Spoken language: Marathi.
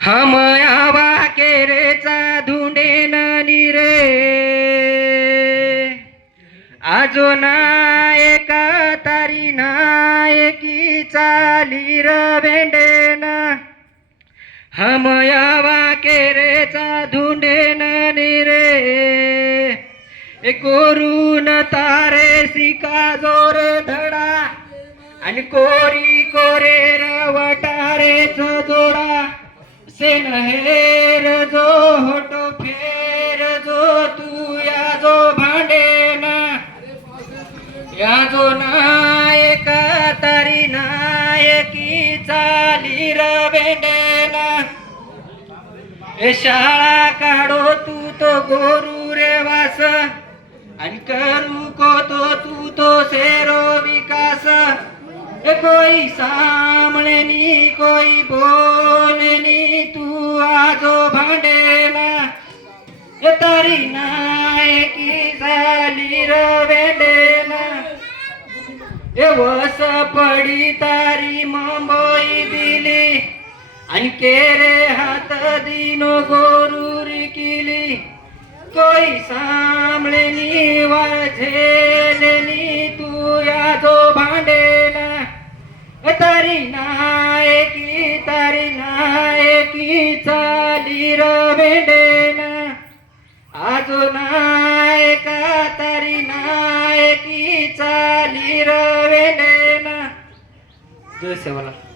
हमयावा केरेचा धुंडेन निरे आजो नायका तारी नायकी चाली र भेंडेन हमयावा केरेचा धुंडेन निरे कोरून तारे सिका जोरे धडा आणि कोरी कोरे रवटारेच जोडा सेन हेर जो होटो फेर जो तू या जो भांडेना या जो नायका तारी नायकी चाली र भेंडेना शाळा काढो तू तो गोरू रे वास आणि करू को तू तो सेरो विकास कोई सामळेनी कोई बोलेनी तू आजो भांडेला तारी नायकी झाली र भेंडेला वस पडी तारी मुंबई दिली आणि केरे हात दिनो गोरुरी किली कोई सामळेनी वाझेलेनी तू या जो भांडेला तारी नायकी चाली र भेंडेना आजो नायका तारी नायकी चाली र भेंडेना जय सेवालाल.